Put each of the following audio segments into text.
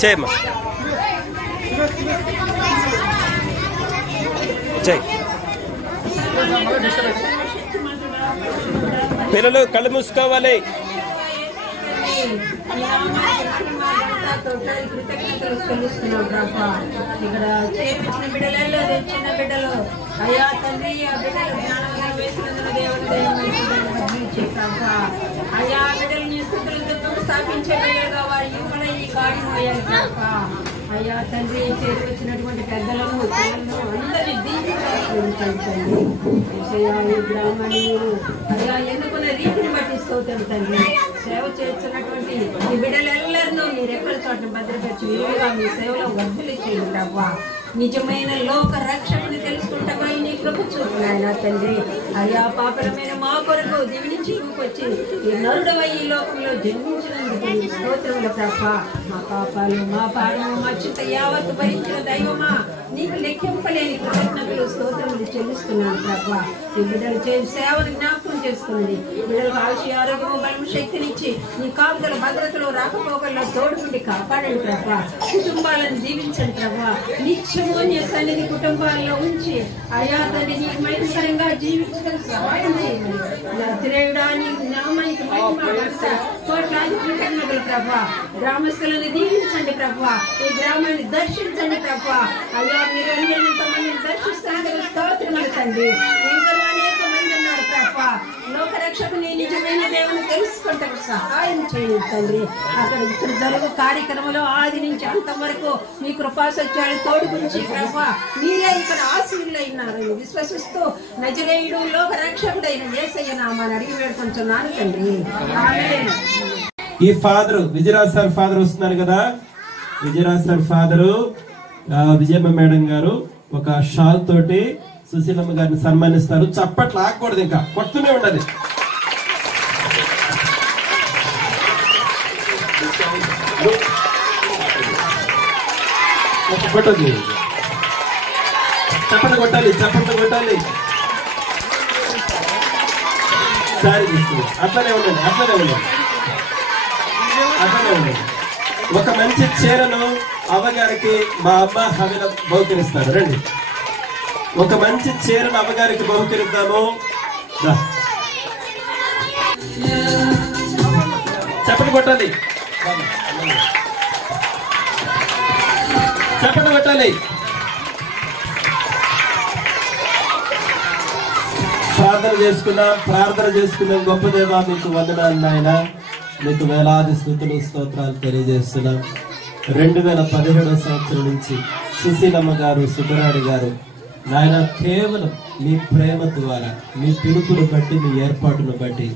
చేయమ్మా జై. పిల్లలు కళ్ళు మూసుకోవాలి. ఇక్కడ చేర్చిన బిడ్డలలో చిన్న బిడ్డలు అయ్యా తండ్రి ఆ బిడ్డలు జ్ఞానంగా వేసినందున దేవుడు అయ్యా బిడ్డలు నీ స్థుతులతో స్థాపించే బిడ్డలుగా వారి యువకుల ఈ కార్యం అయ్యాలి కాక అయ్యా తండ్రి చేరి వచ్చినటువంటి పెద్దలను అందరినీ దీవించాలి. ఈ గ్రామాన్ని అయ్యా ఎన్నుకున్న రీతిని బట్టి స్తోత్రం తండ్రి. సేవ చేస్తున్నటువంటి ఈ బిడ్డలెల్లరినూ మీరు ఎక్కడ చోట్ల భద్రపరిచి వీలుగా మీ సేవలో వర్ధులు చేయండి అవ్వా. నిజమైన లోక రక్షణని తెలుసుకుంటా నీ కృప చూపునాయన తండ్రి. అయ్యా పాపలమైన మా కొరకు దివినించి వచ్చి ఈ నరుడవై ఈ లోకంలో జన్మించినందుకు స్తోత్రములు తప్ప మా పాపాలు మా పాపము మా చింత యావత్తు భరించిన దైవమా నీకు లెక్కింపలేని కృతజ్ఞతలు స్తోత్రములు చెల్లిస్తున్నాను తప్ప. ఈ బిడ్డలు చేసి సేవను జ్ఞాపకం చేసుకున్నది. బిడ్డలకు ఆయుష్ ఆరోగ్యము బలము శక్తినిచ్చి నీ కాపుదల భద్రతలు రాకపోకల్లో తోడుకుండి కాపాడండి తప్ప. కుటుంబాలను జీవించండి తప్ప. నిత్యము నీ సన్నిధి కుటుంబాల్లో ఉంచి అయా తండ్రి నీకు మహిమకరంగా జీవించడం సహాయం చేయండి. నజరేయుడానికి నామానికి కోట్లాది కృతజ్ఞతలు ప్రభా. గ్రామస్తులను దీవించండి ప్రభా. ఈ గ్రామాన్ని దర్శించండి ప్రభా. అయ్యా మీరు ఎంతమందిని దర్శిస్తున్నందుకు స్తోత్రములు తండ్రి. ఇంకా అనేక మంది ఉన్నారు ప్రభా. లోకరక్షకుని నిజమైన దేవుని తెలుసుకుంటారు సహాయం చేయండి తండ్రి. అక్కడ ఇప్పుడు జరుగు కార్యక్రమంలో ఆది నుంచి అంతం వరకు మీ కృపా సత్యాలు తోడుగురించి ప్రభా మీరే ఇక్కడ ఆశీర్లైనారు విశ్వసిస్తూ నజరేయుడు లోకరక్షకుడైన యేసయ్య నామాన్ని అడిగి వేడుకుంటున్నాను తండ్రి. ఆమేన్. ఈ ఫాదర్ విజయరాజ్ సార్ ఫాదర్ వస్తున్నారు కదా. Vijayaraj sir father Vijayamma madam గారు ఒక షాల్ తోటి సుశీలమ్మ గారిని సన్మానిస్తారు. చప్పట్లు ఆగకూడదు, ఇంకా కొడుతూనే ఉండాలి. చప్పట్లు కొట్టాలి, చప్పట్లు కొట్టాలి. సారీ తీసుకుని అట్లనే ఉండండి, అట్లనే ఉండండి, అట్లనే ఉండండి. ఒక మంచి చీరను అవ్వగారికి మా అమ్మ హవిల బహుకరిస్తారు. రండి, ఒక మంచి చీరను అమ్మగారికి బహుకరిద్దాము. చప్పట్లు కొట్టాలి, చప్పట్లు కొట్టాలి. ప్రార్థన చేసుకున్నాం. గొప్ప దేవా మీకు వందనాలు నాయన. మీకు వేలాది స్తుతులు స్తోత్రాలు తెలియజేస్తున్నాం. 2017 సంవత్సరం నుంచి సుశీలమ్మ గారు సుబ్బరాడి గారు నాయన కేవలం మీ ప్రేమ ద్వారా మీ పిలుపును బట్టి మీ ఏర్పాటును బట్టి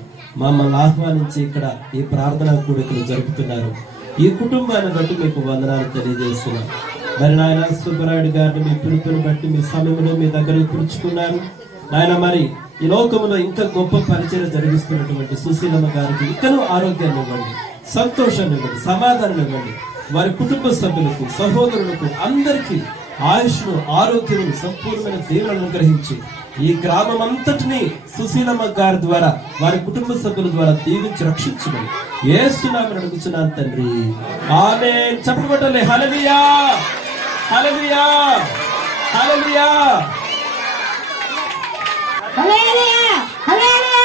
మమ్మల్ని ఆహ్వానించి ఇక్కడ ఈ ప్రార్థనా కూడికలు జరుపుతున్నారు. ఈ కుటుంబాన్ని బట్టి మీకు వందనాలు తెలియజేస్తున్నాం. మరి నాయన సుబ్బరాయుడు గారిని మీ పిలుపుని బట్టి మీ సమయంలో మీ దగ్గరకు పిలుచుకున్నారు నాయన. మరి ఈ లోకంలో ఇంకా గొప్ప పరిచయం జరిగిస్తున్నటువంటి సుశీలమ్మ గారికి ఇంకనూ ఆరోగ్యాన్ని ఇవ్వండి, సంతోషాన్ని ఇవ్వండి, సమాధానం ఇవ్వండి. వారి కుటుంబ సభ్యులకు సహోదరులకు అందరికీ ఆయుష్ను ఆరోగ్యము సంపూర్ణమైన దీవెనలను అనుగ్రహించి ఈ గ్రామం అంతటిని సుశీలమ్మ గారి ద్వారా వారి కుటుంబ సభ్యుల ద్వారా దీవించి రక్షించమని యేసునామమున అడుగుచున్నాను తండ్రి. ఆమేన్. చప్పట్లు కొట్టాలి. హల్లెలూయా, హల్లెలూయా, హల్లెలూయా, హల్లెలూయా, హల్లెలూయా.